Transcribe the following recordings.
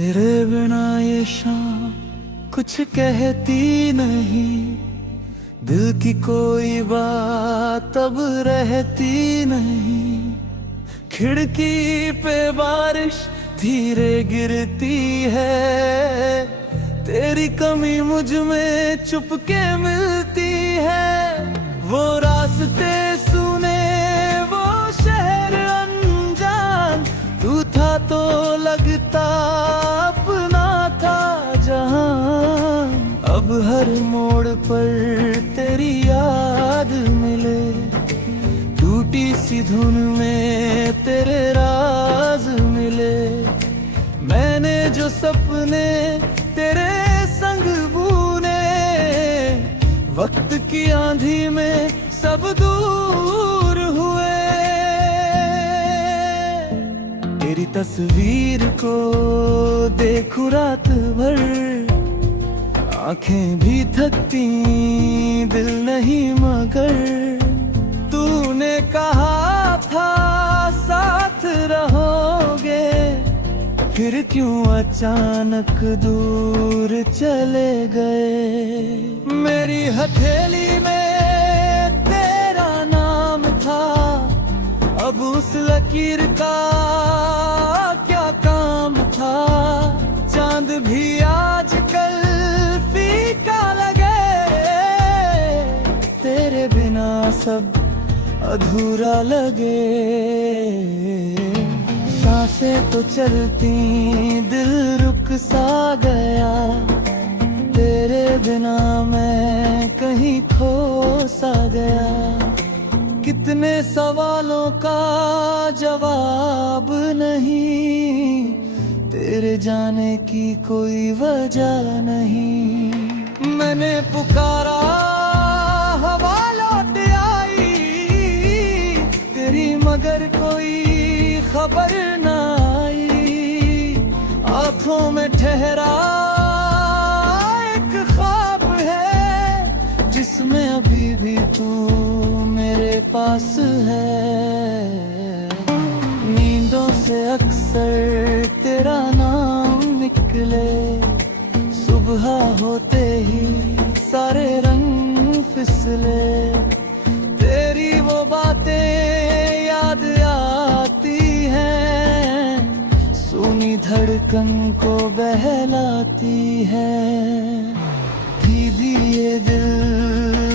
तेरे बिना ये शाम कुछ कहती नहीं, दिल की कोई बात अब रहती नहीं। खिड़की पे बारिश धीरे गिरती है, तेरी कमी मुझ में चुपके मिलती है। वो रास्ते सुने, वो शहर अनजान, तू था तो लगता अपना था जहां। अब हर मोड़ पर तेरी याद मिले, टूटी सी धुन में तेरे राज मिले। मैंने जो सपने तेरे संग बुने, वक्त की आंधी में सब दूर हुए। तेरी तस्वीर को देखूं रात भर, आंखें भी थकती दिल नहीं मगर। तूने कहा था साथ रहोगे, फिर क्यों अचानक दूर चले गए। मेरी हथेली में तेरा नाम था, अब उस लकीर का क्या काम था। चांद भी आजकल फीका लगे, तेरे बिना सब अधूरा लगे। सांसें तो चलती दिल रुक सा गया, तेरे बिना मैं कहीं खो सा गया। कितने सवालों का जवाब नहीं, तेरे जाने की कोई वजह नहीं। मैंने पुकारा हवा लौट आई तेरी, मगर कोई खबर न आई। आंखों में ठहरा एक ख्वाब है, जिसमें अभी भी तू मेरे पास है। नींदों से अक्सर तेरा नाम निकले, सुबह होते ही सारे रंग फिसले। तेरी वो बातें याद आती हैं, सुनी धड़कन को बहलाती है। दीदी ये दिल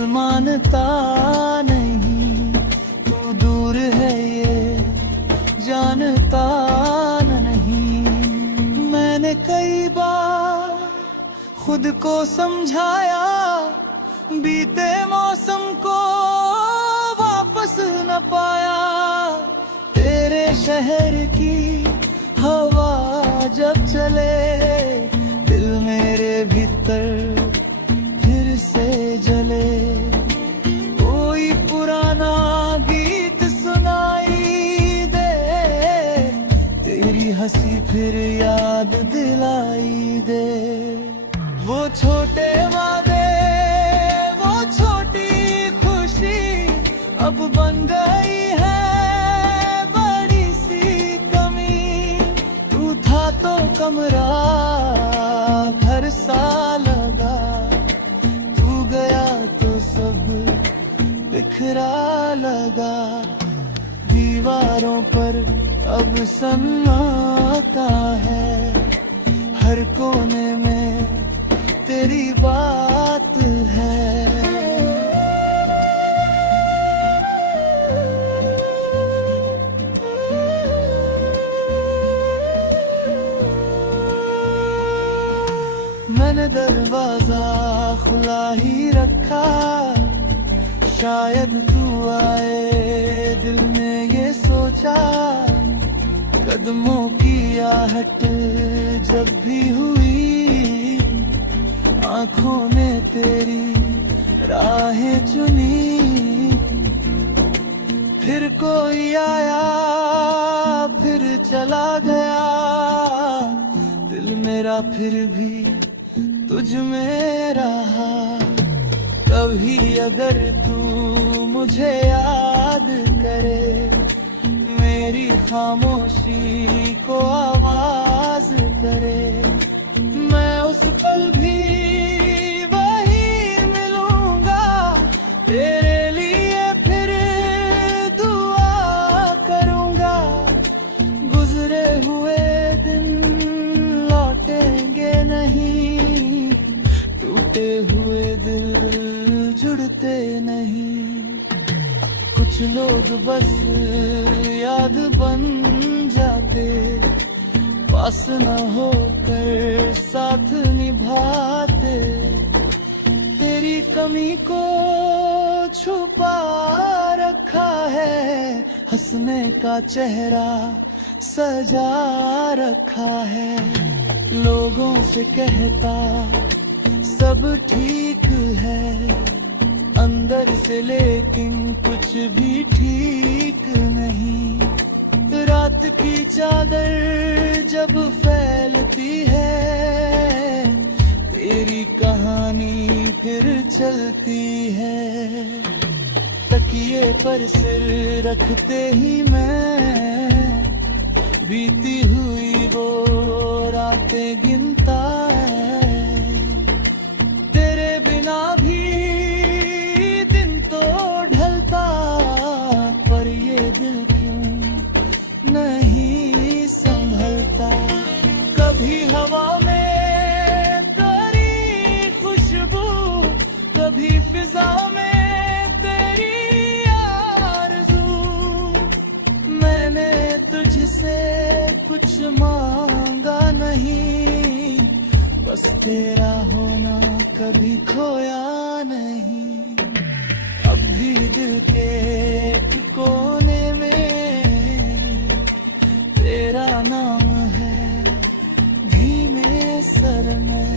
मानता नहीं, तू दूर है ये जानता नहीं। मैंने कई बार खुद को समझाया, बीते मौसम को वापस न पाया। तेरे शहर की हवा जब चले, दिल मेरे भीतर फिर से जले। कोई पुराना गीत सुनाई दे, तेरी हंसी फिर याद दिलाई दे। वो छोटे वादे, वो छोटी खुशी, अब बन गई है बड़ी सी कमी। तू था तो कमरा घर सा लगा, तू गया तो सब बिखरा लगा। दीवारों पर अब सन्नाटा है, हर कोने में तेरी बात है। मैंने दरवाजा खुला ही रखा, शायद तू आए दिल ने ये सोचा। कदमों की आहट जब भी हुई, आंखों ने तेरी राहें चुनी। फिर कोई आया फिर चला गया, दिल मेरा फिर भी तुझ में रहा। कभी अगर तू मुझे याद करे, मेरी खामोशी को आवाज करे। मैं उस पल भी वही मिलूंगा तेरे लिए, फिर दुआ करूंगा। गुजरे हुए दिन लौटेंगे नहीं, टूटे हुए दिल जुड़ते नहीं। कुछ लोग बस याद बन जाते, पास न होकर साथ निभाते। तेरी कमी को छुपा रखा है, हंसने का चेहरा सजा रखा है। लोगों से कहता सब ठीक है, अंदर से लेकिन कुछ भी ठीक नहीं। रात की चादर जब फैलती है, तेरी कहानी फिर चलती है। तकिए पर सिर रखते ही मैं बीती हुई वो रातें गिनता है। तेरे बिना भी दिन तो ढलता, पर ये दिल क्यों नहीं संभलता। कभी हवा में तेरी खुशबू, कभी फिजा में तेरी आरज़ू। मैंने तुझसे कुछ मांगा नहीं, बस तेरा होना कभी खोया नहीं। अब भी दिल के एक कोने में तेरा नाम है धीमे सर में।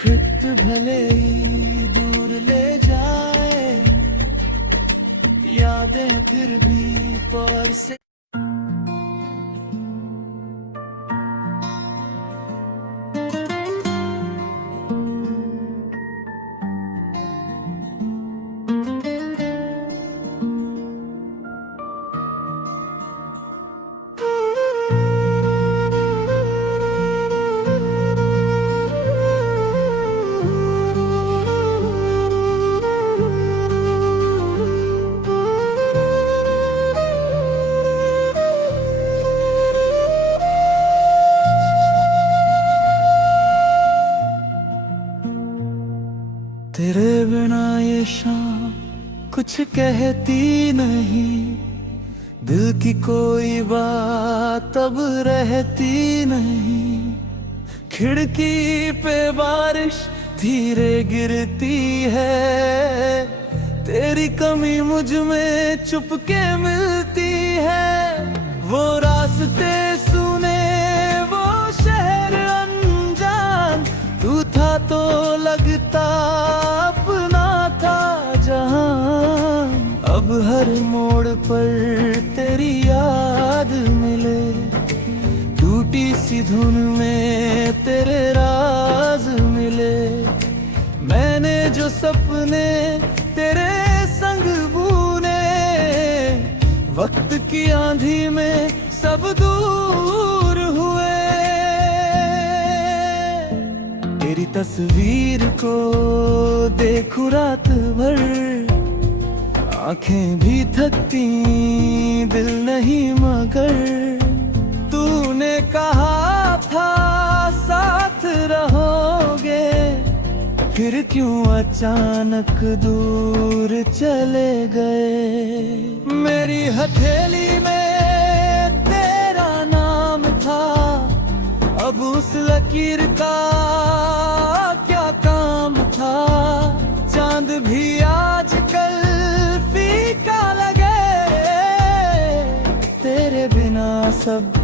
फिर भले ही दूर ले जाए, यादें फिर भी पास से। तेरे बिना ये शाम कुछ कहती नहीं, दिल की कोई बात अब रहती नहीं। खिड़की पे बारिश धीरे गिरती है, तेरी कमी मुझ में चुपके मिलती है। वो रास्ते सुने, वो शहर अनजान, तू था तो लगता अपना था जहां। अब हर मोड़ पर तेरी याद मिले, टूटी सी धुन में तेरे राज मिले। मैंने जो सपने तेरे संग बुने, वक्त की आंधी में सब दूर हुए। तेरी तस्वीर को देखूं रात भर, आंखें भी थकती दिल नहीं मगर। तूने कहा था साथ रहोगे, फिर क्यों अचानक दूर चले गए। मेरी हथेली में तेरा नाम था, अब उस लकीर का क्या काम था। चांद भी आजकल फीका लगे, तेरे बिना सब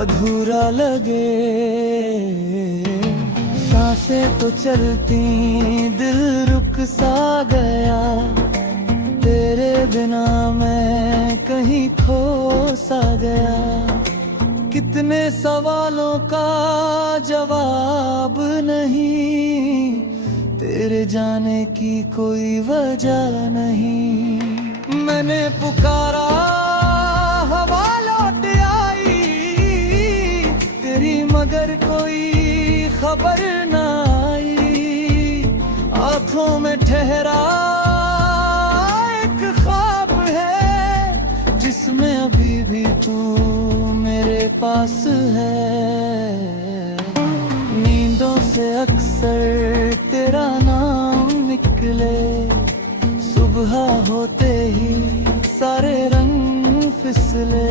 अधूरा लगे। सांसें तो चलती दिल रुक सा गया, तेरे बिना मैं कहीं खो सा गया। कितने सवालों का जवाब नहीं, तेरे जाने की कोई वजह नहीं। मैंने पुकारा हवा लौट आई तेरी, मगर कोई खबर न आई। आंखों में ठहरा एक ख्वाब है, जिसमें अभी भी तू मेरे पास है। नींदों से अक्सर तेरा नाम निकले, सुबह होते ही सारे रंग फिसले।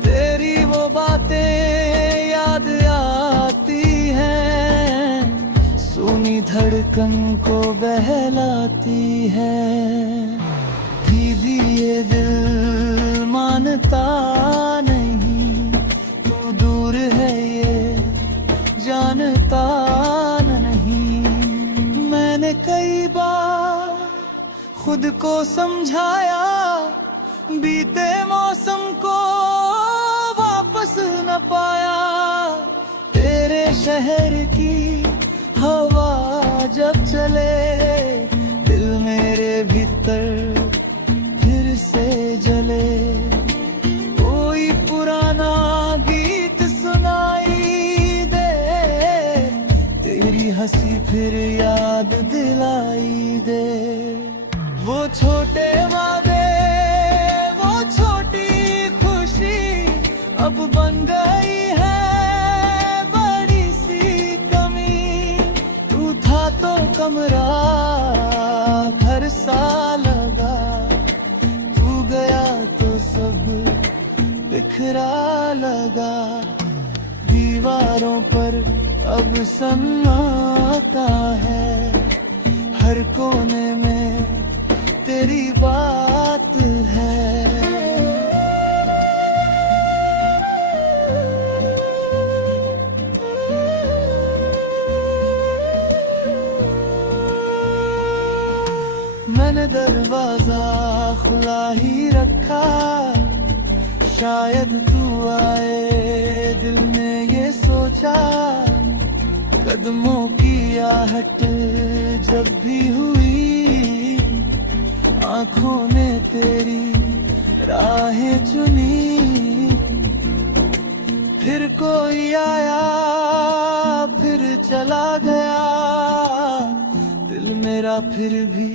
तेरी वो बातें याद आती हैं, सुनी धड़कन को बहलाती है। दीदी ये दिल मानता नहीं, तू दूर है ये जानता नहीं। मैंने कई बार खुद को समझाया, बीते मौसम को वापस न पाया। तेरे शहर की हवा जब चले, दिल मेरे भीतर फिर से जले। कोई पुराना गीत सुनाई दे, तेरी हंसी फिर याद दिलाई दे। वो छोटे वादे, वो छोटी खुशी अब बन गई है बड़ी सी कमी। तू था तो कमरा घर सा लगा, तू गया तो सब बिखरा लगा। दीवारों पर अब सन्नाटा है, हर कोने में तेरी बात है। मैंने दरवाजा खुला ही रखा, शायद तू आए दिल ने ये सोचा। कदमों की आहट जब भी हुई, आंखों ने तेरी राहें चुनी। फिर कोई आया फिर चला गया, दिल मेरा फिर भी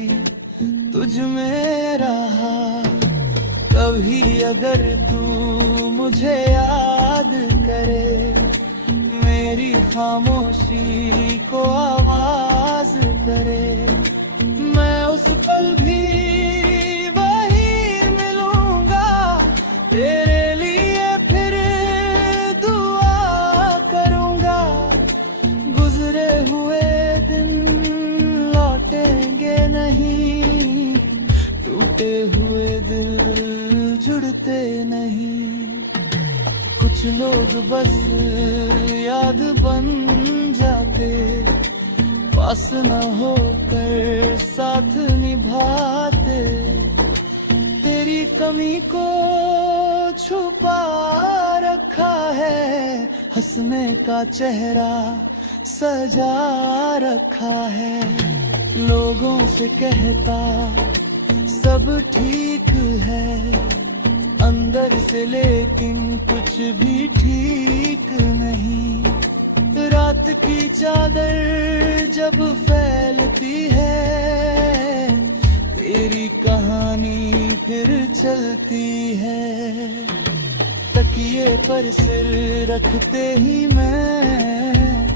तुझ में रहा। कभी अगर तू मुझे याद करे, मेरी खामोशी को आवाज करे। मैं उस पल भी वही मिलूंगा, तेरे लिए फिर दुआ करूंगा। गुजरे हुए दिन लौटेंगे नहीं, टूटे हुए दिल जुड़ते नहीं। कुछ लोग बस याद बन जाते, पास न होकर साथ निभाते। तेरी कमी को छुपा रखा है, हंसने का चेहरा सजा रखा है। लोगों से कहता सब ठीक है, अंदर से लेकिन कुछ भी ठीक नहीं। रात की चादर जब फैलती है, तेरी कहानी फिर चलती है। तकिए पर सिर रखते ही मैं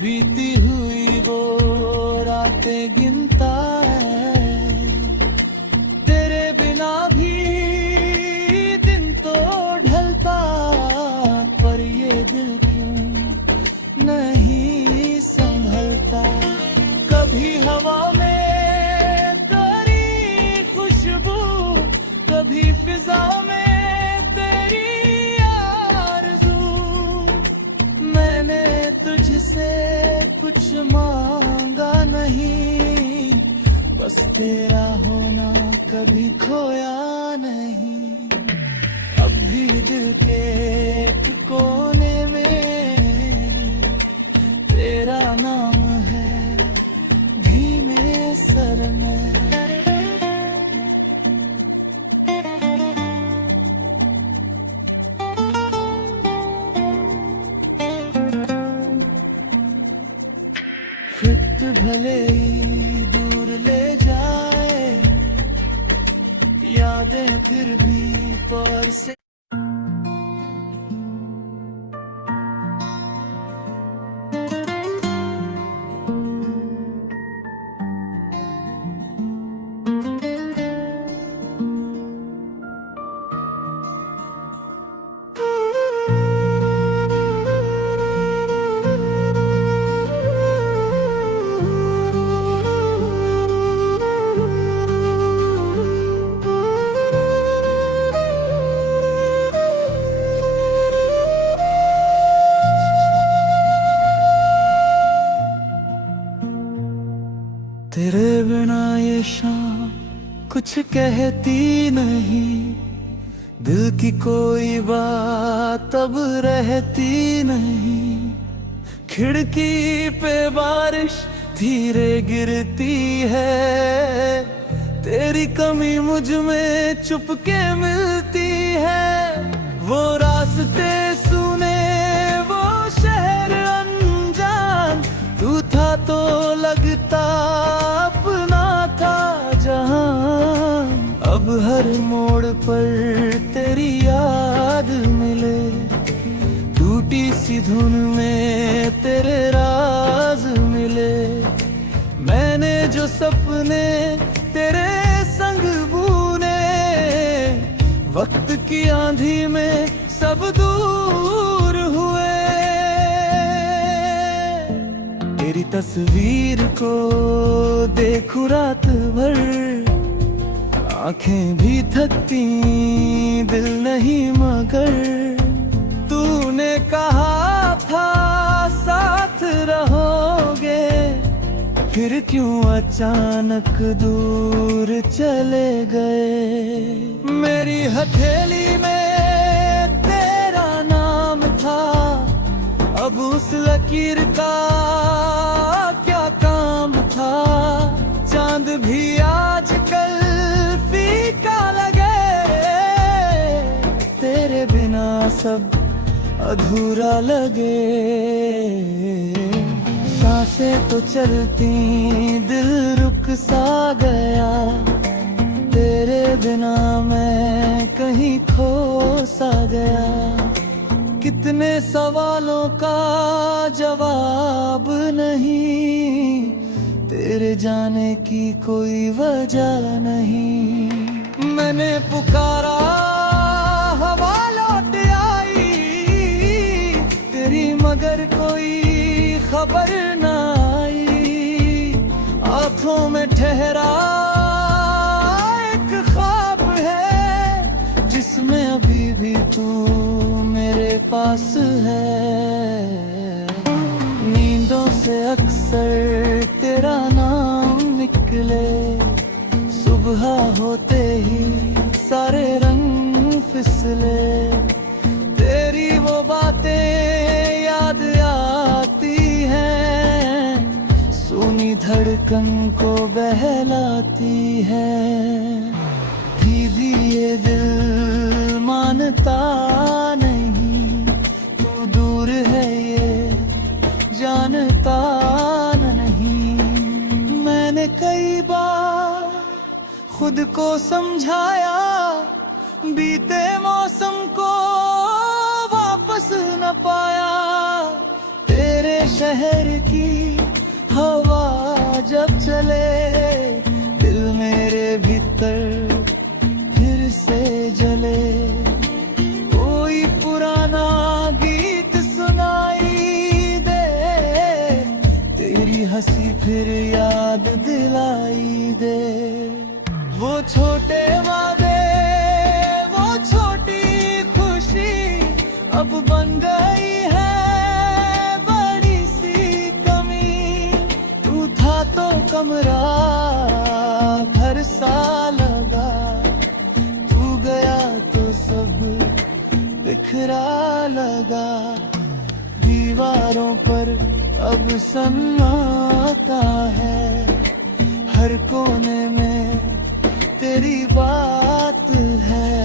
बीती हुई वो रातें गिनता है। तेरे बिना भी दिन तो ढलता, पर ये दिल क्यों नहीं संभलता। कभी हवा में तेरी खुशबू, कभी फिजा में तेरी आरज़ू। मैंने तुझसे कुछ मांगा नहीं, बस तेरा होना कभी खोया नहीं। अब भी दिल के एक कोने में तेरा नाम है धीमे सर में। फिर भले ही दूर ले जाए यादें फिर भी पार से। तेरे बिना ये शाम कुछ कहती नहीं, दिल की कोई बात अब रहती नहीं। खिड़की पे बारिश धीरे गिरती है, तेरी कमी मुझ में चुपके मिलती है। वो रास्ते सुने वो शहर अनजान, तू था तो लगता अपना था जहां। अब हर मोड़ पर तेरी याद मिले, टूटी सी धुन में तेरे राज मिले। मैंने जो सपने तेरे संग बुने, वक्त की आंधी में सब दूर हुए। तेरी तस्वीर को देखूं रात भर, आंखें भी थकती दिल नहीं मगर। तूने कहा था साथ रहोगे, फिर क्यों अचानक दूर चले गए। मेरी हथेली में तेरा नाम था, अब उस लकीर का क्या काम था। चांद भी आजकल फीका लगे, तेरे बिना सब अधूरा लगे। सांसें तो चलती दिल रुक सा गया, तेरे बिना मैं कहीं खो सा गया। कितने सवालों का जवाब नहीं, तेरे जाने की कोई वजह नहीं। मैंने पुकारा हवा लौट आई तेरी, मगर कोई खबर न आई। आंखों में ठहरा एक ख्वाब है, जिसमें अभी भी तू मेरे पास है। नींदों से अक्सर तेरा नाम निकले, सुबह होते ही सारे रंग फिसले। तेरी वो बातें याद आती हैं, सुनी धड़कन को बहलाती है। दीदी ये दिल मानता नहीं, तू दूर है ये जानता नहीं। मैंने कई बार खुद को समझाया, बीते मौसम को वापस न पाया। तेरे शहर की हवा जब चले, दिल मेरे भीतर फिर से जले। कोई पुराना गीत सुनाई दे, तेरी हंसी फिर याद दिलाई दे। वो छोटे वादे वो छोटी खुशी अब बन गई है बड़ी सी कमी। तू था तो कमरा घर सा लगा, तू गया तो सब बिखरा लगा, दीवारों पर अब सन्नाटा है, हर कोने में तेरी बात है।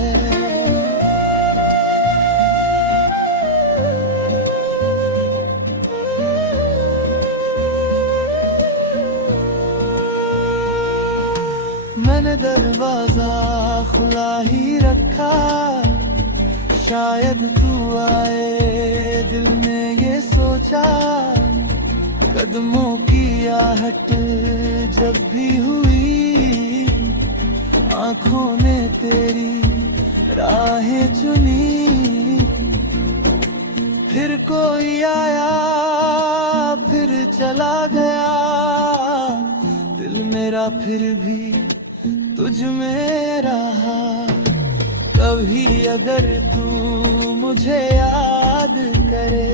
मैंने दरवाजा खुला ही रखा, शायद तू आए, दिल ने ये सोचा। कदमों की आहट जब भी हुई, आंखों ने तेरी राहें चुनी। फिर कोई आया, फिर चला गया, दिल मेरा फिर भी तुझ में रहा। कभी अगर तू मुझे याद करे,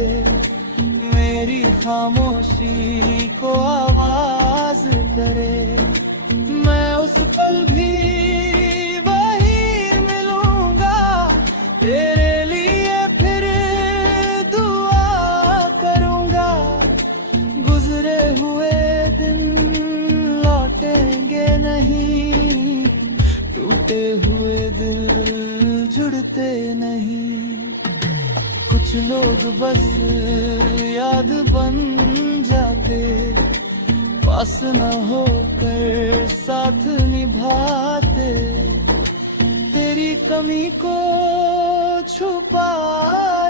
मेरी खामोशी को आवाज करे, मैं उस पल भी वही मिलूंगा तेरे लिए, फिर दुआ करूंगा। गुजरे हुए दिन लौटेंगे नहीं, टूटे हुए दिल जुड़ते नहीं। कुछ लोग बस याद बन जाते, पास न होकर साथ निभाते। तेरी कमी को छुपा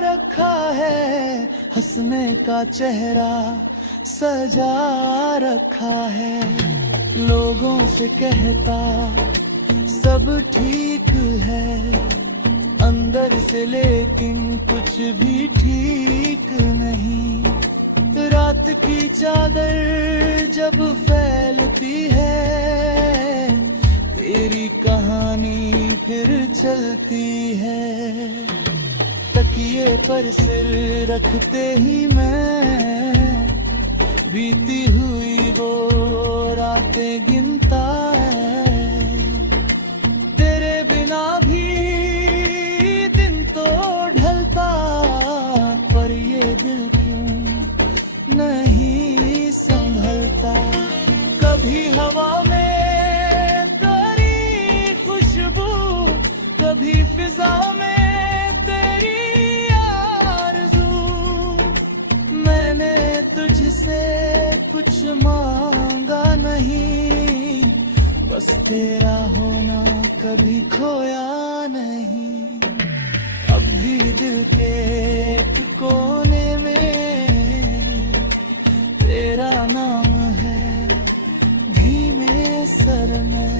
रखा है, हंसने का चेहरा सजा रखा है। लोगों से कहता सब ठीक है, अंदर से लेकिन कुछ भी ठीक नहीं। रात की चादर जब फैलती है, तेरी कहानी फिर चलती है। तकिए पर सिर रखते ही मैं बीती हुई वो रातें गिनता है। तेरे बिना भी दिन तो ढलता, पर ये दिल क्यों नहीं संभलता। कभी हवा में तेरी खुशबू, कभी फिजा में तेरी आरज़ू। मैंने तुझसे कुछ मांगा नहीं, बस तेरा होना कभी खोया नहीं। अब भी दिल के एक कोने में तेरा नाम है धीमे सर में।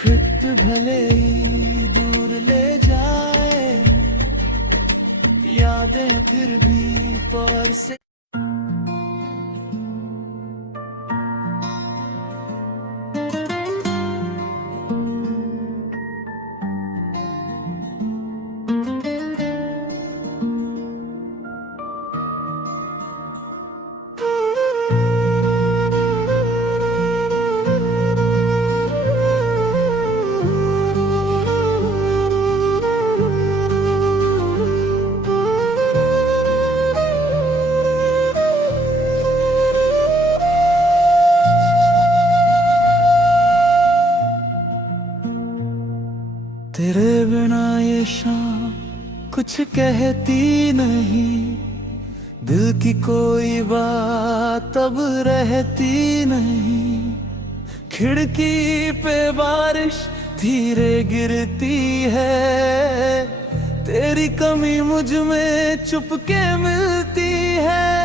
फिट भले ही दूर ले जाए, यादें फिर भी पार से। तेरे बिना ये शाम कुछ कहती नहीं, दिल की कोई बात अब रहती नहीं। खिड़की पे बारिश धीरे गिरती है, तेरी कमी मुझ में चुपके मिलती है।